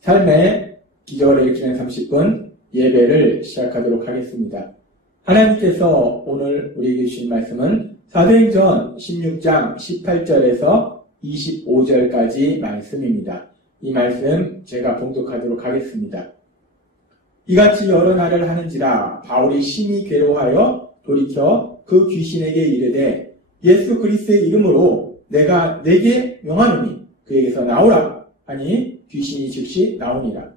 삶의 기적을 읽기는 30분 예배를 시작하도록 하겠습니다. 하나님께서 오늘 우리에게 주신 말씀은 사도행전 16장 18절에서 25절까지 말씀입니다. 이 말씀 제가 봉독하도록 하겠습니다. 이같이 여러 날을 하는지라 바울이 심히 괴로워하여 돌이켜 그 귀신에게 이르되 예수 그리스도의 이름으로 내가 네게 명하노니 그에게서 나오라 하니 귀신이 즉시 나오니라.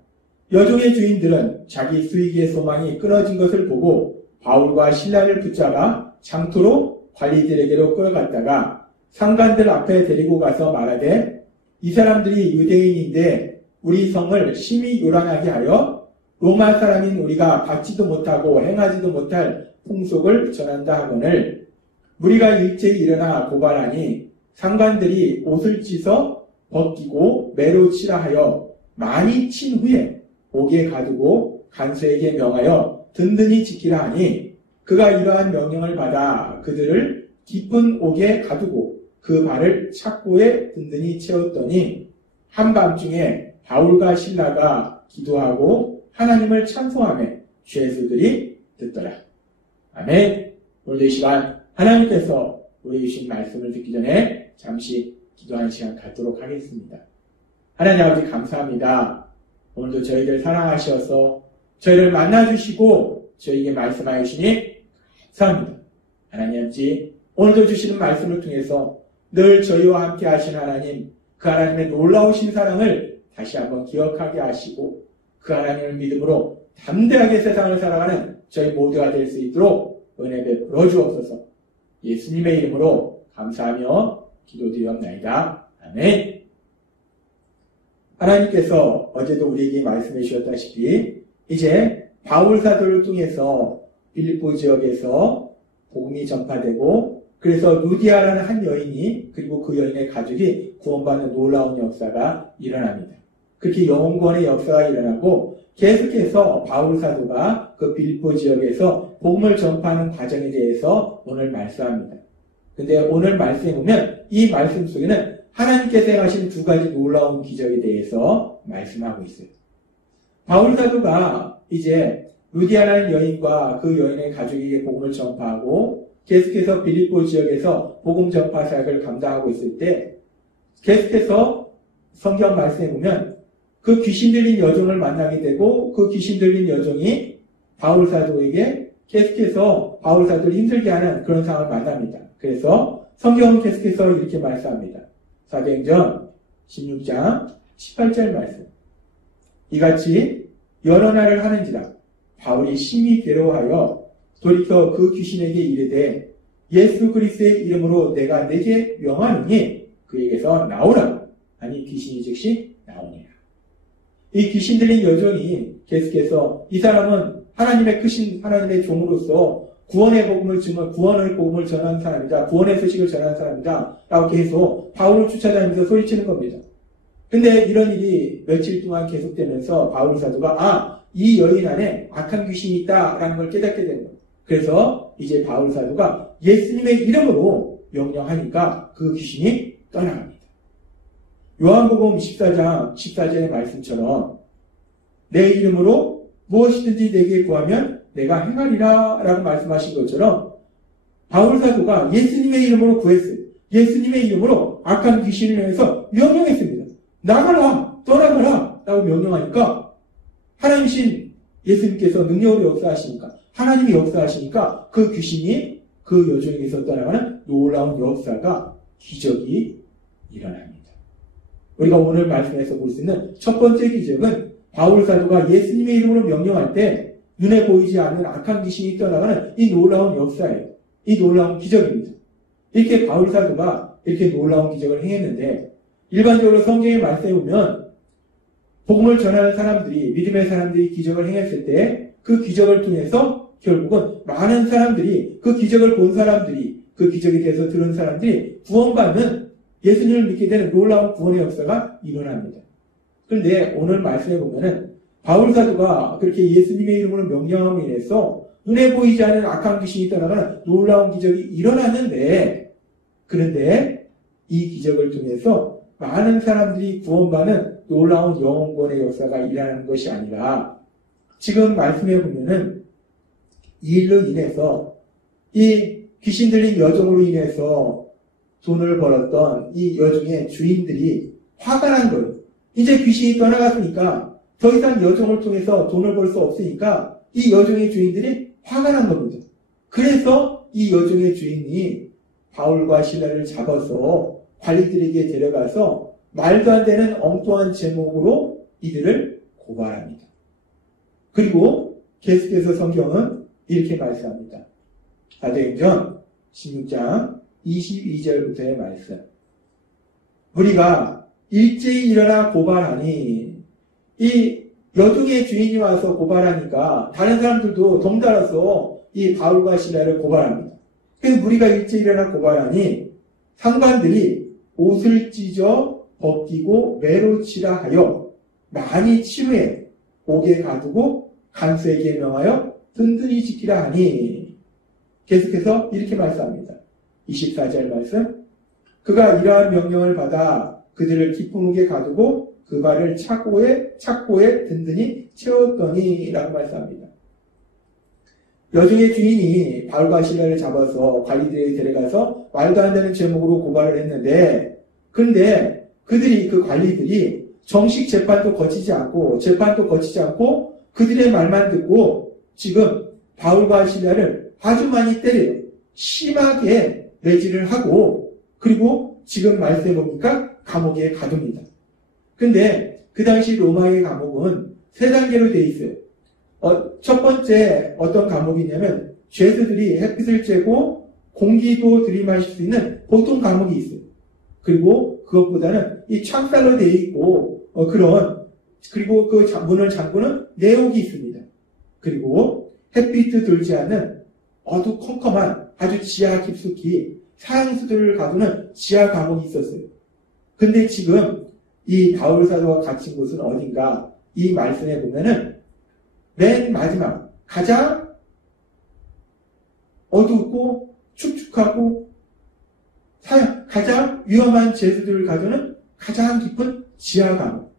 여종의 주인들은 자기 수익의 소망이 끊어진 것을 보고 바울과 신라를 붙잡아 장토로 관리들에게로 끌어갔다가 상관들 앞에 데리고 가서 말하되 이 사람들이 유대인인데 우리 성을 심히 요란하게 하여 로마 사람인 우리가 받지도 못하고 행하지도 못할 풍속을 전한다 하거늘 우리가 일제히 일어나 고발하니 상관들이 옷을 찢어 벗기고 매로 치라 하여 많이 친 후에 옥에 가두고 간수에게 명하여 든든히 지키라 하니 그가 이러한 명령을 받아 그들을 깊은 옥에 가두고 그 발을 착고에 든든히 채웠더니 한밤중에 바울과 신라가 기도하고 하나님을 찬송하며 죄수들이 듣더라. 아멘. 오늘도 이 시간 하나님께서 우리 주신 말씀을 듣기 전에 잠시 기도하는 시간 갖도록 하겠습니다. 하나님 아버지 감사합니다. 오늘도 저희들 사랑하셔서 저희를 만나주시고 저희에게 말씀하여 주시니 감사합니다. 하나님 아버지 오늘도 주시는 말씀을 통해서 늘 저희와 함께 하신 하나님, 그 하나님의 놀라우신 사랑을 다시 한번 기억하게 하시고 그 하나님을 믿음으로 담대하게 세상을 살아가는 저희 모두가 될 수 있도록 은혜 베풀어 주옵소서. 예수님의 이름으로 감사하며 기도드리옵나이다. 아멘. 하나님께서 어제도 우리에게 말씀해 주셨다시피 이제 바울 사도를 통해서 빌립보 지역에서 복음이 전파되고 그래서 루디아라는 한 여인이 그리고 그 여인의 가족이 구원받는 놀라운 역사가 일어납니다. 그렇게 영원의 역사가 일어나고 계속해서 바울 사도가 그 빌립보 지역에서 복음을 전파하는 과정에 대해서 오늘 말씀합니다. 근데 오늘 말씀에 보면 이 말씀 속에는 하나님께서 행하신 두 가지 놀라운 기적에 대해서 말씀하고 있어요. 바울 사도가 이제 루디아라는 여인과 그 여인의 가족에게 복음을 전파하고 계속해서 빌립보 지역에서 복음 전파 사역을 감당하고 있을 때 계속해서 성경 말씀에 보면 그 귀신 들린 여종을 만나게 되고 그 귀신 들린 여종이 바울 사도에게 계속해서 바울 사도를 힘들게 하는 그런 상황을 만납니다. 그래서 성경은 계속해서 이렇게 말씀합니다. 사도행전 16장 18절 말씀. 이같이 여러 날을 하는지라 바울이 심히 괴로워하여 돌이켜 그 귀신에게 이르되 예수 그리스도의 이름으로 내가 네게 명하노니 그에게서 나오라 하니 귀신이 즉시 나오니라. 이 귀신 들린 여종이 계속해서 이 사람은 하나님의 크신 하나님의 종으로서 구원의 복음을 전하는 사람이다. 구원의 소식을 전하는 사람이다. 라고 계속 바울을 쫓아다니면서 소리치는 겁니다. 근데 이런 일이 며칠 동안 계속되면서 바울 사도가 이 여인 안에 악한 귀신이 있다라는 걸 깨닫게 된 거예요. 그래서 이제 바울 사도가 예수님의 이름으로 명령하니까 그 귀신이 떠나갑니다. 요한복음 14장 14절의 말씀처럼 내 이름으로 무엇이든지 내게 구하면 내가 행하리라 라고 말씀하신 것처럼 바울 사도가 예수님의 이름으로 구했어요. 예수님의 이름으로 악한 귀신을 향해서 명령했습니다. 나가라! 떠나가라! 라고 명령하니까 하나님이신 예수님께서 능력으로 역사하시니까 하나님이 역사하시니까 그 귀신이 그 여종에게서 떠나가는 놀라운 역사가 기적이 일어납니다. 우리가 오늘 말씀에서 볼 수 있는 첫 번째 기적은 바울 사도가 예수님의 이름으로 명령할 때 눈에 보이지 않는 악한 귀신이 떠나가는 이 놀라운 역사예요. 이 놀라운 기적입니다. 이렇게 바울 사도가 이렇게 놀라운 기적을 행했는데 일반적으로 성경의 말씀에 보면 복음을 전하는 사람들이 믿음의 사람들이 기적을 행했을 때 그 기적을 통해서 결국은 많은 사람들이 그 기적을 본 사람들이 그 기적에 대해서 들은 사람들이 구원받는 예수님을 믿게 되는 놀라운 구원의 역사가 일어납니다. 그런데 오늘 말씀에 보면은 바울 사도가 그렇게 예수님의 이름으로 명령함으로 인해서 눈에 보이지 않는 악한 귀신이 떠나가는 놀라운 기적이 일어났는데 그런데 이 기적을 통해서 많은 사람들이 구원받는 놀라운 영혼권의 역사가 일어나는 것이 아니라 지금 말씀해 보면은 이 일로 인해서 이 귀신 들린 여종으로 인해서 돈을 벌었던 이 여종의 주인들이 화가 난 거예요. 이제 귀신이 떠나갔으니까 더 이상 여종을 통해서 돈을 벌 수 없으니까 이 여종의 주인들이 화가 난 겁니다. 그래서 이 여종의 주인이 바울과 실라를 잡아서 관리들에게 데려가서 말도 안 되는 엉뚱한 제목으로 이들을 고발합니다. 그리고 계속해서 성경은 이렇게 말씀합니다. 사도행전 16장 22절부터의 말씀. 우리가 일제히 일어나 고발하니 이 여종의 주인이 와서 고발하니까 다른 사람들도 덩달아서 이 바울과 실라를 고발합니다. 그래서 우리가 일제히 일어나 고발하니 상관들이 옷을 찢어 벗기고 매로 치라 하여 많이 치루에 옥에 가두고 간수에게 명하여 든든히 지키라 하니 계속해서 이렇게 말씀합니다. 24절 말씀. 그가 이러한 명령을 받아 그들을 깊은 옥에 가두고 그 발을 착고에 든든히 채웠더니 라고 말씀합니다. 여종의 주인이 바울과 실라를 잡아서 관리들에게 데려가서 말도 안 되는 제목으로 고발을 했는데 그런데 그 관리들이 정식 재판도 거치지 않고 그들의 말만 듣고 지금 바울과 실라를 아주 많이 때려요. 심하게 매질을 하고 그리고 지금 말씀해 보니까 감옥에 가둡니다. 근데 그 당시 로마의 감옥은 세 단계로 되어 있어요. 첫 번째 어떤 감옥이냐면 죄수들이 햇빛을 쬐고 공기도 들이마실 수 있는 보통 감옥이 있어요. 그리고 그것보다는 이 창살로 되어 있고 그리고 그 문을 잠그는 내옥이 있습니다. 그리고 햇빛도 들지 않는 어두컴컴한 아주 지하 깊숙이 사형수들을 가두는 지하 감옥이 있었어요. 근데 지금 이 바울 사도가 갇힌 곳은 어딘가 이 말씀에 보면은 맨 마지막 가장 어둡고 축축하고 가장 위험한 죄수들을 가두는 가장 깊은 지하 감옥.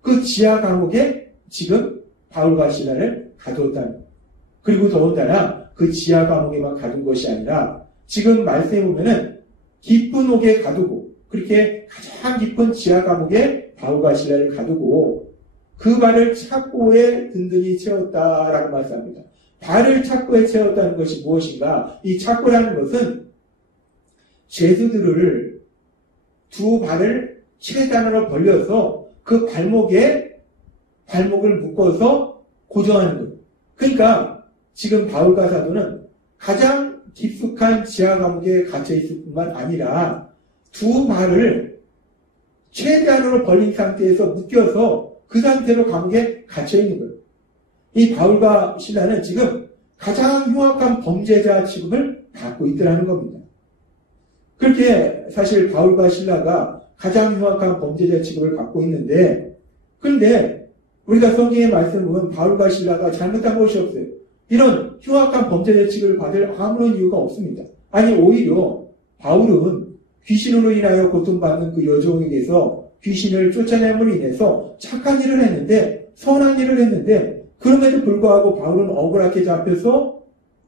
그 지하 감옥에 지금 바울과 실라를 가두었다는 거예요. 그리고 더군다나 그 지하 감옥에만 가둔 것이 아니라 지금 말씀해 보면은 깊은 옥에 가두고 그렇게 가장 깊은 지하 감옥에 바울과 실라를 가두고 그 발을 착고에 든든히 채웠다라고 말씀합니다. 발을 착고에 채웠다는 것이 무엇인가? 이 착고라는 것은 죄수들을 두 발을 최단으로 벌려서 그 발목을 묶어서 고정하는 거예요. 그러니까 지금 바울과 사도는 가장 깊숙한 지하 감옥에 갇혀 있을 뿐만 아니라 두 발을 최대한으로 벌린 상태에서 묶여서 그 상태로 감옥에 갇혀 있는 거예요. 이 바울과 실라는 지금 가장 흉악한 범죄자 취급을 받고 있더라는 겁니다. 그렇게 사실 바울과 실라가 가장 흉악한 범죄자 취급을 받고 있는데 그런데 우리가 성경의 말씀을 보면 바울과 실라가 잘못한 것이 없어요. 이런 흉악한 범죄자 취급을 받을 아무런 이유가 없습니다. 아니 오히려 바울은 귀신으로 인하여 고통받는 그 여종에게서 귀신을 쫓아내므로 인해서 착한 일을 했는데 선한 일을 했는데 그럼에도 불구하고 바울은 억울하게 잡혀서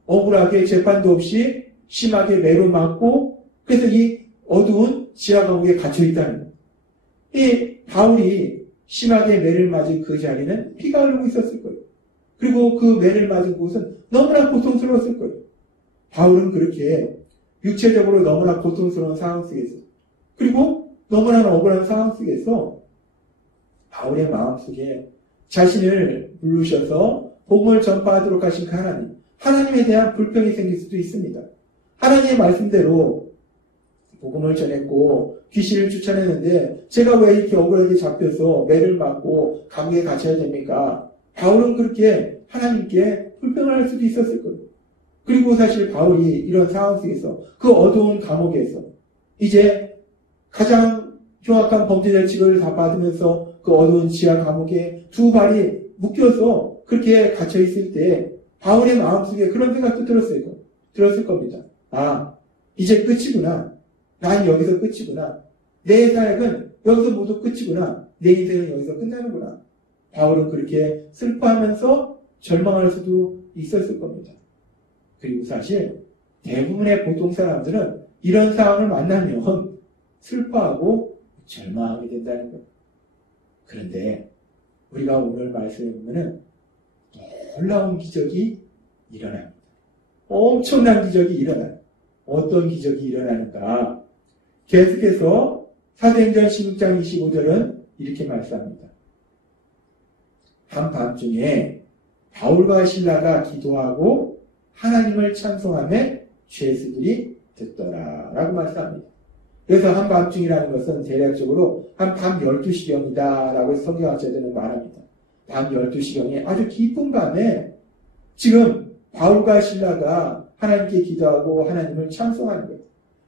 억울하게 재판도 없이 심하게 매로 맞고 그래서 이 어두운 지하 감옥에 갇혀 있다는 거예요. 이 바울이 심하게 매를 맞은 그 자리는 피가 흐르고 있었을 거예요. 그리고 그 매를 맞은 곳은 너무나 고통스러웠을 거예요. 바울은 그렇게 육체적으로 너무나 고통스러운 상황 속에서 그리고 너무나 억울한 상황 속에서 바울의 마음속에 자신을 부르셔서 복음을 전파하도록 하신 그 하나님에 대한 불평이 생길 수도 있습니다. 하나님의 말씀대로 복음을 전했고 귀신을 쫓아내는데 제가 왜 이렇게 억울하게 잡혀서 매를 맞고 감옥에 갇혀야 됩니까? 바울은 그렇게 하나님께 불평을 할 수도 있었을 거예요. 그리고 사실 바울이 이런 상황 속에서 그 어두운 감옥에서 이제 가장 흉악한 범죄자 취급을 다 받으면서 그 어두운 지하 감옥에 두 발이 묶여서 그렇게 갇혀 있을 때 바울의 마음속에 그런 생각도 들었을 겁니다. 아, 이제 끝이구나. 난 여기서 끝이구나. 내 사역은 여기서 모두 끝이구나. 내 인생은 여기서 끝나는구나. 바울은 그렇게 슬퍼하면서 절망할 수도 있었을 겁니다. 그리고 사실 대부분의 보통 사람들은 이런 상황을 만나면 슬퍼하고 절망하게 된다는 거예요. 그런데 우리가 오늘 말씀해 보면은 놀라운 기적이 일어납니다. 엄청난 기적이 일어나요. 어떤 기적이 일어나는가? 계속해서 사도행전 16장 25절은 이렇게 말씀합니다. 한밤중에 바울과 실라가 기도하고 하나님을 찬송하며 죄수들이 듣더라 라고 말씀합니다. 그래서 한밤중이라는 것은 대략적으로 한 밤 12시경이다 라고 성경학자들은 말합니다. 밤 12시경에 아주 깊은 밤에 지금 바울과 실라가 하나님께 기도하고 하나님을 찬송하는 거예요.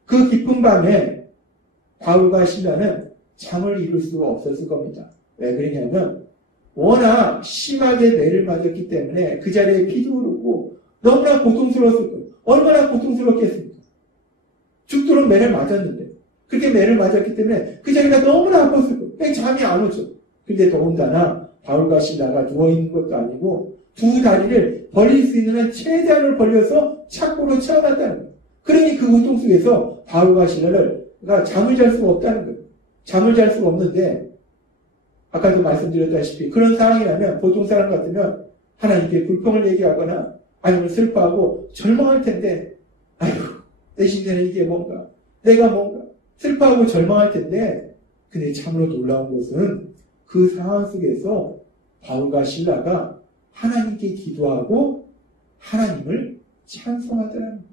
그 깊은 밤에 바울과 실라는 잠을 이룰 수가 없었을 겁니다. 왜 그러냐면 워낙 심하게 매를 맞았기 때문에 그 자리에 피도 흐르고 너무나 고통스러웠을 거예요. 얼마나 고통스럽겠습니까? 죽도록 매를 맞았는데 그렇게 매를 맞았기 때문에 그 자리가 너무나 아팠을 거예요. 잠이 안 오죠. 근데 더군다나 바울과 실라가 누워있는 것도 아니고 두 다리를 벌릴 수 있는 한 최대한을 벌려서 착고로 채워놨다는 거예요. 그러니 그 고통 속에서 바울과 실라가 잠을 잘 수가 없다는 거예요. 잠을 잘 수가 없는데 아까도 말씀드렸다시피 그런 상황이라면 보통 사람 같으면 하나님께 불평을 얘기하거나 아니면 슬퍼하고 절망할 텐데 아이고 내 신세는 이게 뭔가 내가 뭔가 슬퍼하고 절망할 텐데 근데 참으로 놀라운 것은 그 상황 속에서 바울과 실라가 하나님께 기도하고 하나님을 찬송하더라는 거예요.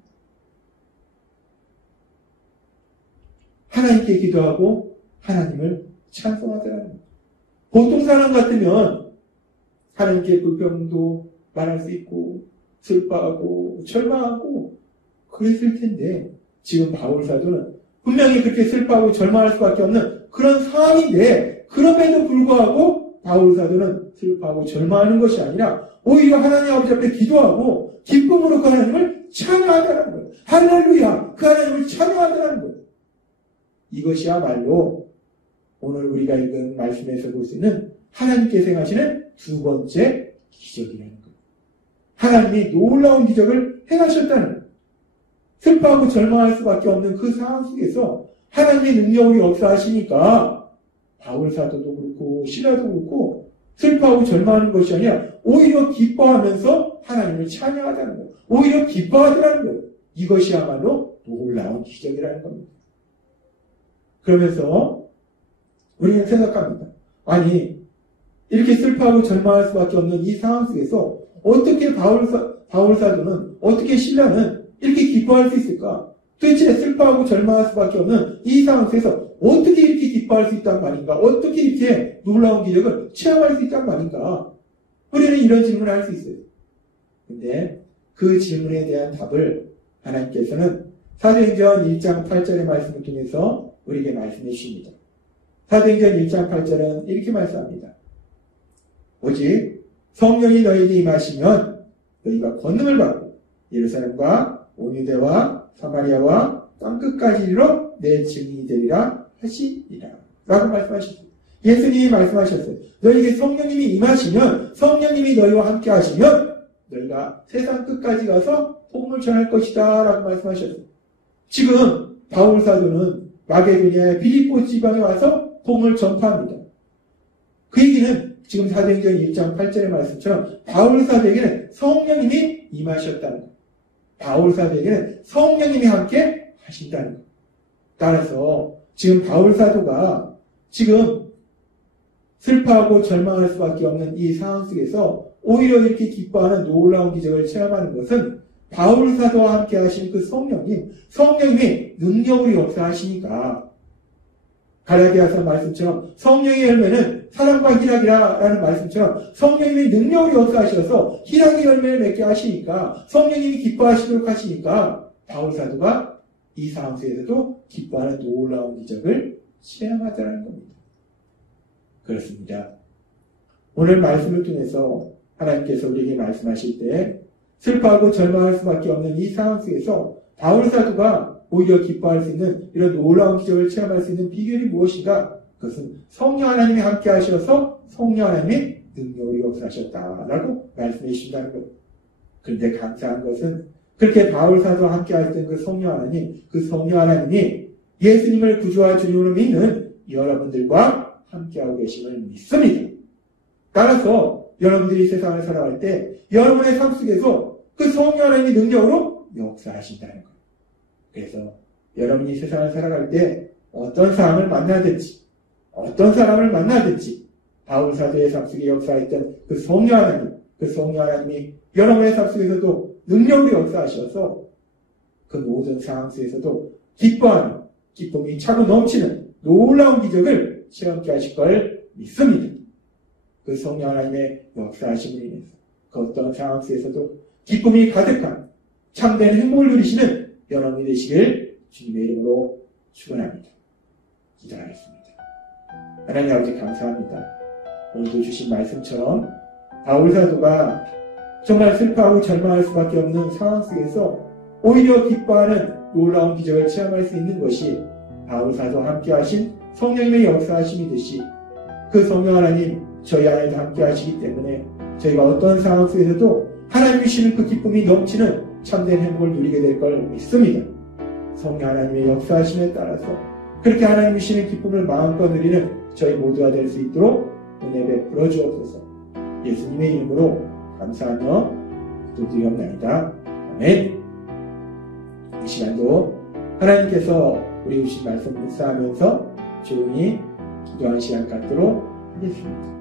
하나님께 기도하고 하나님을 찬송하더라는 거예요. 보통 사람 같으면 하나님께 불평도 말할 수 있고 슬퍼하고 절망하고 그랬을 텐데 지금 바울 사도는 분명히 그렇게 슬퍼하고 절망할 수밖에 없는 그런 상황인데 그럼에도 불구하고 바울 사도는 슬퍼하고 절망하는 것이 아니라 오히려 하나님 아버지 앞에 기도하고 기쁨으로 그 하나님을 찬양하더라는 거예요. 할렐루야! 그 하나님을 찬양하더라는 거예요. 이것이야말로 오늘 우리가 읽은 말씀에서 볼 수 있는 하나님께서 행하시는 두 번째 기적이라는 거예요. 하나님이 놀라운 기적을 행하셨다는 거예요. 슬퍼하고 절망할 수밖에 없는 그 상황 속에서 하나님의 능력으로 역사하시니까 바울 사도도 그렇고 실라도 그렇고 슬퍼하고 절망하는 것이 아니라 오히려 기뻐하면서 하나님을 찬양하다는 거예요. 오히려 기뻐하더라는 거예요. 이것이야말로 놀라운 기적이라는 겁니다. 그러면서 우리는 생각합니다. 아니 이렇게 슬퍼하고 절망할 수밖에 없는 이 상황 속에서 어떻게 바울 사도는 어떻게 실라는 이렇게 기뻐할 수 있을까? 도대체 슬퍼하고 절망할 수밖에 없는 이 상황 속에서 어떻게 이렇게 기뻐할 수 있단 말인가? 어떻게 이렇게 놀라운 기적을 체험할 수 있단 말인가? 우리는 이런 질문을 할 수 있어요. 근데 그 질문에 대한 답을 하나님께서는 사도행전 1장 8절의 말씀을 통해서 우리에게 말씀해 주십니다. 사도행전 1장 8절은 이렇게 말씀합니다. 오직 성령이 너희에게 임하시면 너희가 권능을 받고 예루살렘과 온 유대와 사마리아와 땅끝까지 이르러 내 증인이 되리라 하시리라 라고 말씀하셨어요. 예수님이 말씀하셨어요. 너희에게 성령님이 임하시면 성령님이 너희와 함께 하시면 너희가 세상 끝까지 가서 복음을 전할 것이다 라고 말씀하셨어요. 지금 바울 사도는 마게도니아의 빌립보 지방에 와서 복음을 전파합니다. 그 얘기는 지금 사도행전 1장 8절의 말씀처럼 바울 사도에게는 성령님이 임하셨다는 거예요. 바울 사도에게는 성령님이 함께 하신다는 거예요. 따라서 지금 바울 사도가 지금 슬퍼하고 절망할 수밖에 없는 이 상황 속에서 오히려 이렇게 기뻐하는 놀라운 기적을 체험하는 것은 바울 사도와 함께 하신 그 성령님이 능력으로 역사하시니까 갈라디아서 말씀처럼 성령의 열매는 사랑과 희락이라는 말씀처럼 성령님이 능력으로 역사하셔서 희락의 열매를 맺게 하시니까 성령님이 기뻐하시도록 하시니까 바울 사도가 이 상황 속에서도 기뻐하는 놀라운 기적을 체험하자는 겁니다. 그렇습니다. 오늘 말씀을 통해서 하나님께서 우리에게 말씀하실 때 슬퍼하고 절망할 수밖에 없는 이 상황 속에서 바울 사도가 오히려 기뻐할 수 있는 이런 놀라운 기적을 체험할 수 있는 비결이 무엇인가? 그것은 성령 하나님이 함께 하셔서 성령 하나님이 능력으로 역사하셨다라고 말씀해 주신다는 것. 그런데 감사한 것은 그렇게 바울 사도와 함께 하셨던 그 성령 하나님, 그 성령 하나님이 예수님을 구주와 주님으로 믿는 여러분들과 함께하고 계심을 믿습니다. 따라서 여러분들이 세상을 살아갈 때 여러분의 삶 속에서 그 성령 하나님의 능력으로 역사하신다는 거예요. 그래서 여러분이 세상을 살아갈 때 어떤 사람을 만나든지 어떤 사람을 만나든지 바울 사도의 삶 속에 역사했던 그 성령 하나님, 그 성령 하나님이 여러분의 삶 속에서도 능력으로 역사하셔서 그 모든 상황 속에서도 기뻐하는, 기쁨이 차고 넘치는 놀라운 기적을 체험케 하실 걸 믿습니다. 그 성령 하나님의 역사하심을 인해서 그 어떤 상황 속에서도 기쁨이 가득한 참된 행복을 누리시는 여러분이 되시길 주님의 이름으로 축원합니다. 기도하겠습니다. 하나님 아버지 감사합니다. 오늘도 주신 말씀처럼 바울 사도가 정말 슬퍼하고 절망할 수밖에 없는 상황 속에서 오히려 기뻐하는 놀라운 기적을 체험할 수 있는 것이 바울 사도와 함께 하신 성령님의 역사하심이듯이 그 성령 하나님 저희 안에도 함께 하시기 때문에 저희가 어떤 상황 속에서도 하나님이 주시는 그 기쁨이 넘치는 참된 행복을 누리게 될 걸 믿습니다. 성령 하나님의 역사하심에 따라서 그렇게 하나님이 주시는 기쁨을 마음껏 누리는 저희 모두가 될 수 있도록 은혜 베풀어 주옵소서. 예수님의 이름으로 감사하며 기도드리옵나이다. 아멘. 이 시간도 하나님께서 우리 주신 말씀 묵상하면서 조용히 기도하는 시간 갖도록 하겠습니다.